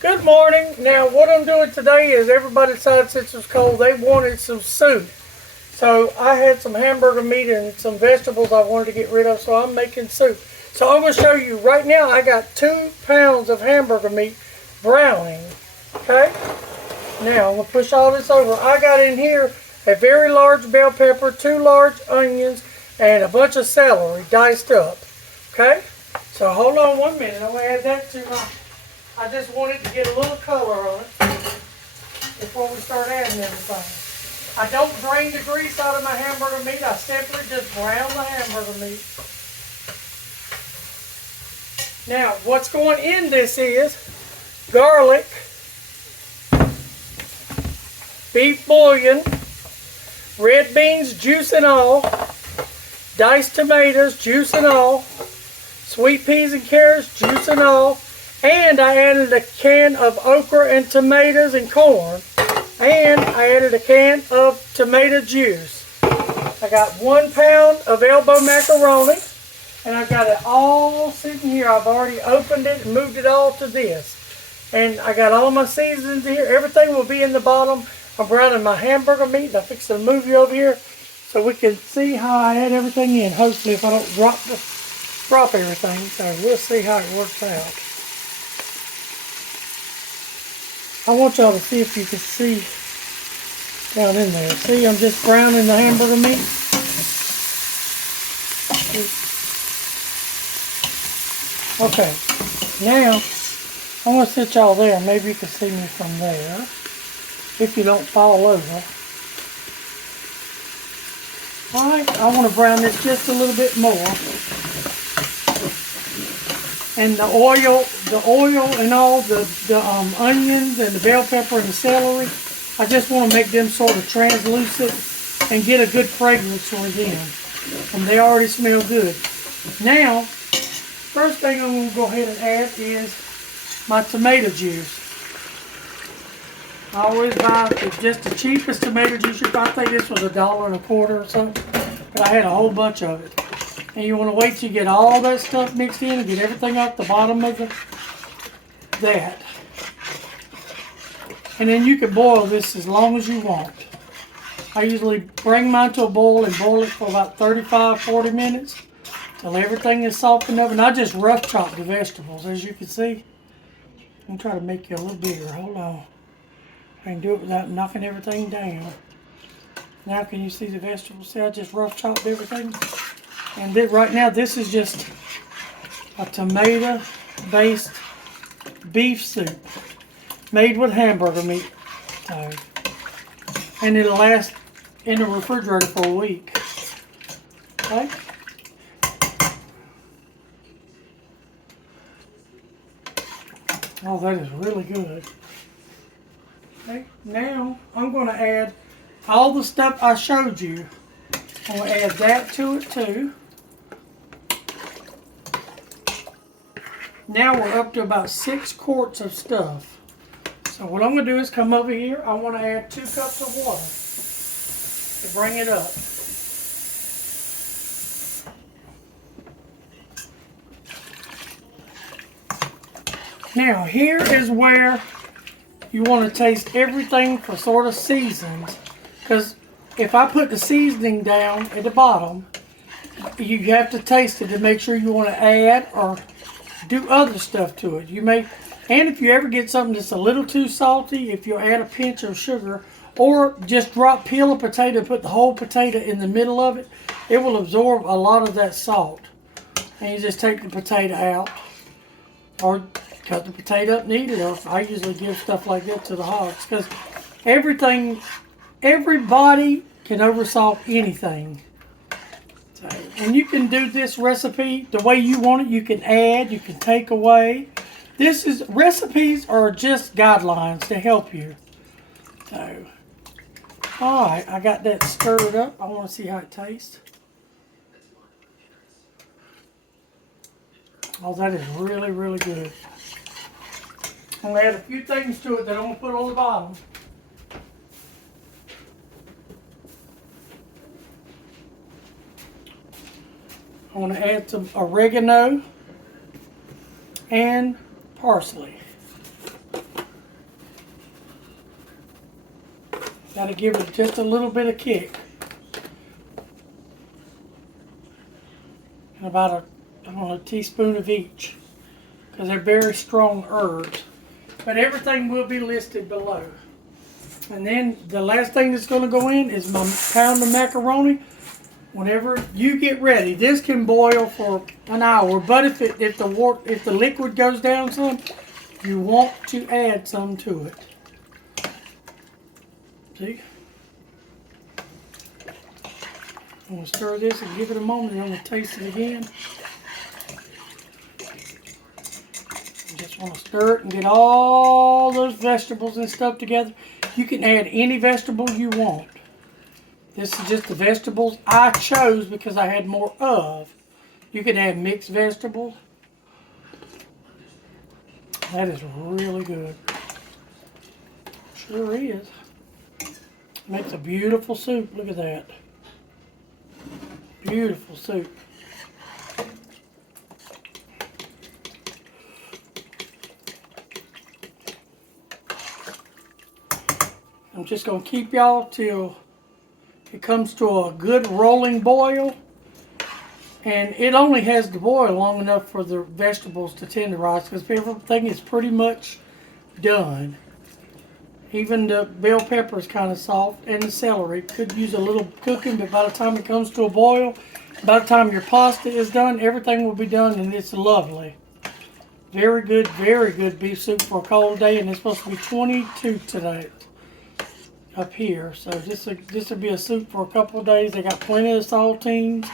Good morning. Now, what I'm doing today is everybody decided since it was cold, they wanted some soup. So I had some hamburger meat and some vegetables I wanted to get rid of, so I'm making soup. So I'm going to show you right now. I got 2 pounds of hamburger meat browning. Okay? Now, I'm going to push all this over. I got in here a very large bell pepper, 2 large onions, and a bunch of celery diced up. Okay? So hold on 1 minute. I'm going to add that to my... I just wanted to get a little color on it before we start adding everything. I don't drain the grease out of my hamburger meat. I simply just brown the hamburger meat. Now, what's going in this is garlic, beef bouillon, red beans, juice and all, diced tomatoes, juice and all, sweet peas and carrots, juice and all, and I added a can of okra and tomatoes and corn, and I added a can of tomato juice. I got 1 pound of elbow macaroni, and I've got it all sitting here. I've already opened it and moved it all to this. And I got all my seasonings here. Everything will be in the bottom. I'm browning my hamburger meat, and I'm fixing to move you over here so we can see how I add everything in. Hopefully if I don't drop everything, so we'll see how it works out. I want y'all to see if you can see down in there. See, I'm just browning the hamburger meat. Okay, now I'm going to sit y'all there. Maybe you can see me from there if you don't fall over. Alright, I want to brown this just a little bit more. And the oil and all the onions and the bell pepper and the celery, I just want to make them sort of translucent and get a good fragrance for them. And they already smell good. Now, first thing I'm going to go ahead and add is my tomato juice. I always buy just the cheapest tomato juice. I think this was $1.25 or something, but I had a whole bunch of it. And you want to wait till you get all that stuff mixed in and get everything off the bottom of that. And then you can boil this as long as you want. I usually bring mine to a boil and boil it for about 35-40 minutes till everything is softened up. And I just rough chop the vegetables, as you can see. I'm trying to make you a little bigger. Hold on. I can do it without knocking everything down. Now can you see the vegetables? See, I just rough chopped everything. And then right now, this is just a tomato-based beef soup made with hamburger meat. And it'll last in the refrigerator for a week. Okay? Oh, that is really good. Okay, now I'm going to add all the stuff I showed you. I'm going to add that to it too. Now we're up to about 6 quarts of stuff. So what I'm going to do is come over here. I want to add 2 cups of water to bring it up. Now here is where you want to taste everything for sort of seasons. Because if I put the seasoning down at the bottom, you have to taste it to make sure you want to add or do other stuff to it. You may, and if you ever get something that's a little too salty, if you add a pinch of sugar, or just peel a potato, put the whole potato in the middle of it, it will absorb a lot of that salt. And you just take the potato out, or cut the potato up and eat it. Or I usually give stuff like that to the hogs, because everybody can oversalt anything. And you can do this recipe the way you want it. You can add, you can take away. Recipes are just guidelines to help you. So, alright, I got that stirred up. I want to see how it tastes. Oh, that is really, really good. I'm going to add a few things to it that I'm going to put on the bottom. I want to add some oregano and parsley. Got to give it just a little bit of kick. And about a teaspoon of each, because they're very strong herbs. But everything will be listed below. And then the last thing that's going to go in is my pound of macaroni. Whenever you get ready, this can boil for an hour. But if the liquid goes down some, you want to add some to it. See? I'm going to stir this and give it a moment. I'm going to taste it again. You just want to stir it and get all those vegetables and stuff together. You can add any vegetable you want. This is just the vegetables I chose because I had more of. You can add mixed vegetables. That is really good. Sure is. Makes a beautiful soup. Look at that. Beautiful soup. I'm just going to keep y'all till it comes to a good rolling boil. And it only has to boil long enough for the vegetables to tenderize, because everything is pretty much done. Even the bell pepper is kind of soft, and the celery could use a little cooking, but by the time it comes to a boil, by the time your pasta is done, everything will be done, and it's lovely. Very good beef soup for a cold day, and it's supposed to be 22 today up here. So this will be a soup for a couple of days. They got plenty of saltines.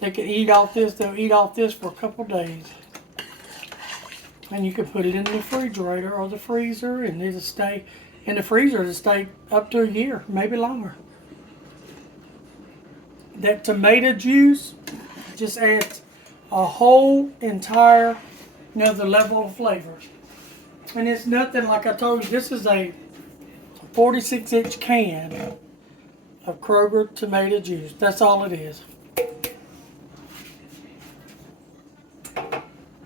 They can eat off this. They'll eat off this for a couple of days. And you can put it in the refrigerator or the freezer, and it'll stay in the freezer to stay up to a year, maybe longer. That tomato juice just adds a whole entire another level of flavor. And it's nothing, like I told you, this is a 46-inch can of Kroger tomato juice. That's all it is.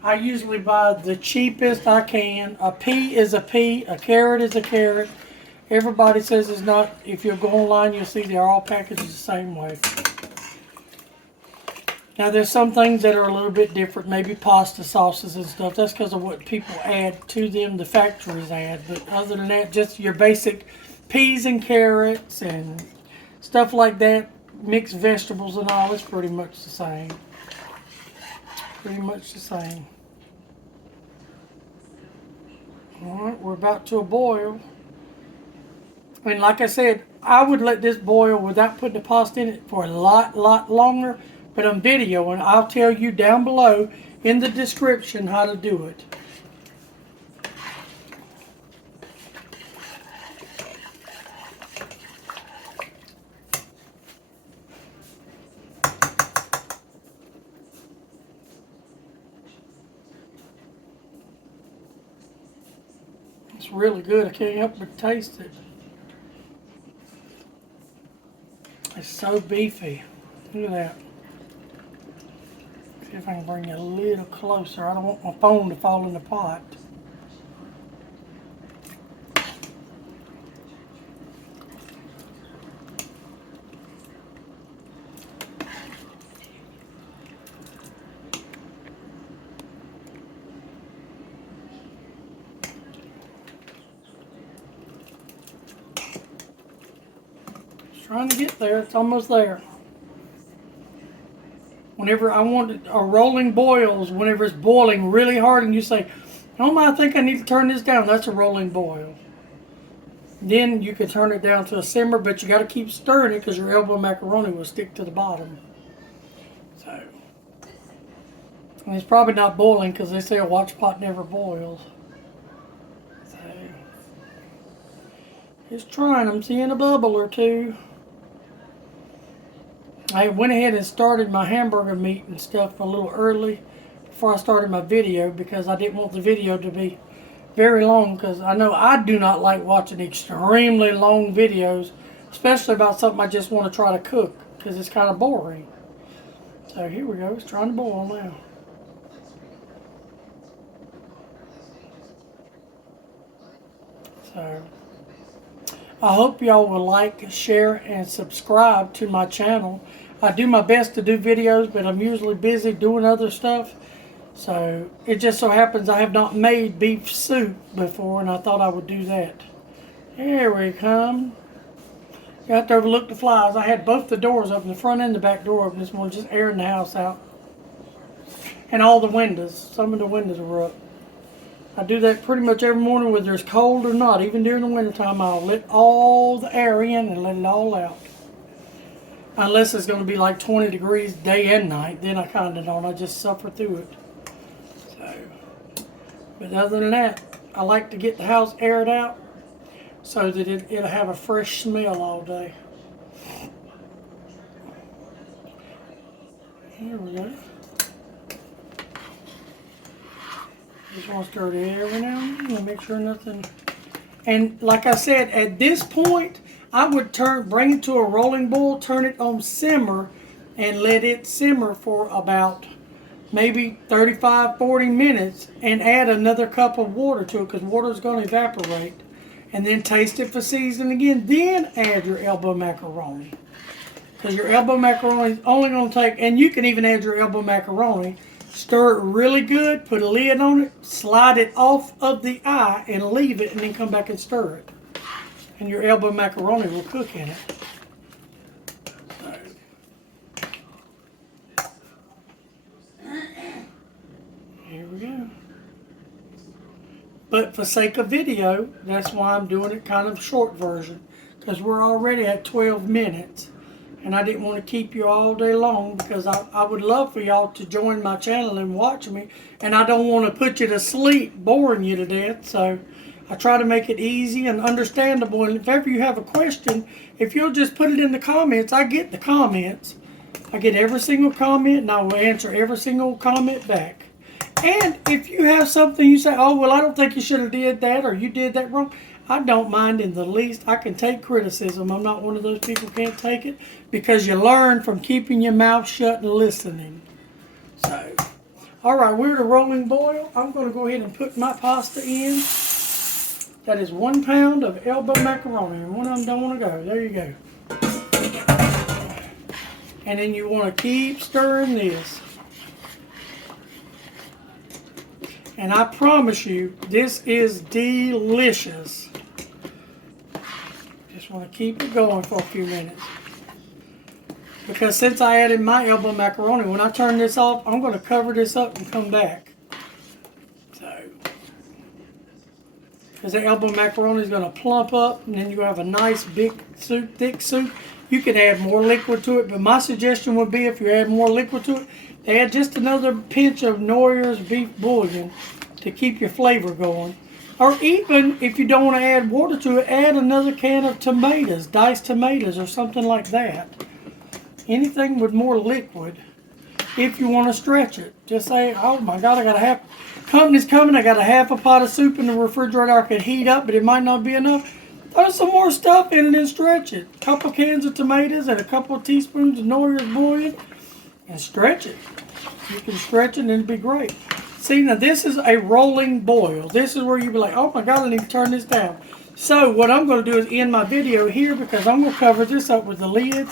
I usually buy the cheapest I can. A pea is a pea, a carrot is a carrot. Everybody says it's not. If you go online, you'll see they're all packaged the same way. Now, there's some things that are a little bit different, maybe pasta sauces and stuff. That's because of what people add to them, the factories add. But other than that, just your basic peas and carrots and stuff like that, mixed vegetables and all, it's pretty much the same. Pretty much the same. Alright, we're about to a boil. And like I said, I would let this boil without putting the pasta in it for a lot longer. But on video, and I'll tell you down below in the description how to do it. It's really good. I can't help but taste it. It's so beefy. Look at that. See if I can bring it a little closer. I don't want my phone to fall in the pot. Trying to get there. It's almost there. Whenever I want a rolling boils, whenever it's boiling really hard and you say, oh my, I think I need to turn this down, that's a rolling boil. Then you can turn it down to a simmer, but you got to keep stirring it because your elbow macaroni will stick to the bottom. So, and it's probably not boiling because they say a watch pot never boils. So, it's trying. I'm seeing a bubble or two. I went ahead and started my hamburger meat and stuff a little early before I started my video because I didn't want the video to be very long, because I know I do not like watching extremely long videos, especially about something I just want to try to cook, because it's kind of boring. So here we go. It's trying to boil now. So I hope y'all will like, share, and subscribe to my channel. I do my best to do videos, but I'm usually busy doing other stuff. So it just so happens I have not made beef soup before, and I thought I would do that. Here we come. You have to overlook the flies. I had both the doors open, the front and the back door open this morning, just airing the house out. And all the windows. Some of the windows were up. I do that pretty much every morning, whether it's cold or not. Even during the wintertime, I'll let all the air in and let it all out. Unless it's going to be like 20 degrees day and night, then I kind of don't. I just suffer through it. So, but other than that, I like to get the house aired out so that it'll have a fresh smell all day. Here we go. Just want to stir it every now and then, make sure nothing. And like I said, at this point, I would bring it to a rolling boil, turn it on simmer, and let it simmer for about maybe 35-40 minutes, and add another cup of water to it, because water is going to evaporate. And then taste it for seasoning again. Then add your elbow macaroni, because your elbow macaroni is only going to take. And you can even add your elbow macaroni. Stir it really good, put a lid on it, slide it off of the eye and leave it, and then come back and stir it. And your elbow macaroni will cook in it. So, here we go. But for sake of video, that's why I'm doing it kind of short version, because we're already at 12 minutes. And I didn't want to keep you all day long, because I would love for y'all to join my channel and watch me. And I don't want to put you to sleep, boring you to death. So I try to make it easy and understandable. And if ever you have a question, if you'll just put it in the comments, I get the comments. I get every single comment, and I will answer every single comment back. And if you have something you say, oh, well, I don't think you should have did that, or you did that wrong, I don't mind in the least. I can take criticism. I'm not one of those people who can't take it, because you learn from keeping your mouth shut and listening. So, all right, we're at a rolling boil. I'm going to go ahead and put my pasta in. That is 1 pound of elbow macaroni, and one of them don't want to go. There you go. And then you want to keep stirring this. And I promise you, this is delicious. Just want to keep it going for a few minutes. Because since I added my elbow macaroni, when I turn this off, I'm going to cover this up and come back. So, because the elbow macaroni is going to plump up, and then you have a nice big soup, thick soup. You can add more liquid to it, but my suggestion would be, if you add more liquid to it, add just another pinch of Knorr's beef bouillon to keep your flavor going. Or even, if you don't want to add water to it, add another can of tomatoes, diced tomatoes or something like that. Anything with more liquid, if you want to stretch it. Just say, oh my God, I got a half, company's coming, I got a half a pot of soup in the refrigerator I could heat up, but it might not be enough. Throw some more stuff in it and stretch it. A couple cans of tomatoes and a couple of teaspoons of Knorr's bouillon, and stretch it. You can stretch it and it'll be great. See, now this is a rolling boil. This is where you'll be like, oh my God, I need to turn this down. So what I'm going to do is end my video here, because I'm going to cover this up with the lid.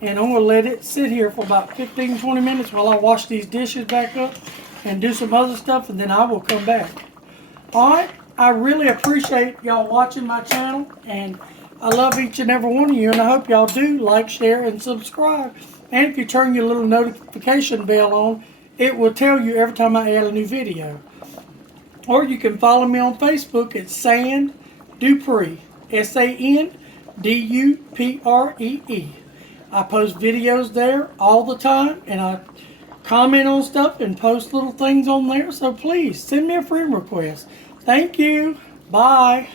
And I'm going to let it sit here for about 15-20 minutes while I wash these dishes back up and do some other stuff, and then I will come back. Alright, I really appreciate y'all watching my channel, and I love each and every one of you, and I hope y'all do like, share, and subscribe. And if you turn your little notification bell on, it will tell you every time I add a new video. Or you can follow me on Facebook at San Dupree, SANDUPREE. I post videos there all the time, and I comment on stuff and post little things on there. So please send me a friend request. Thank you. Bye.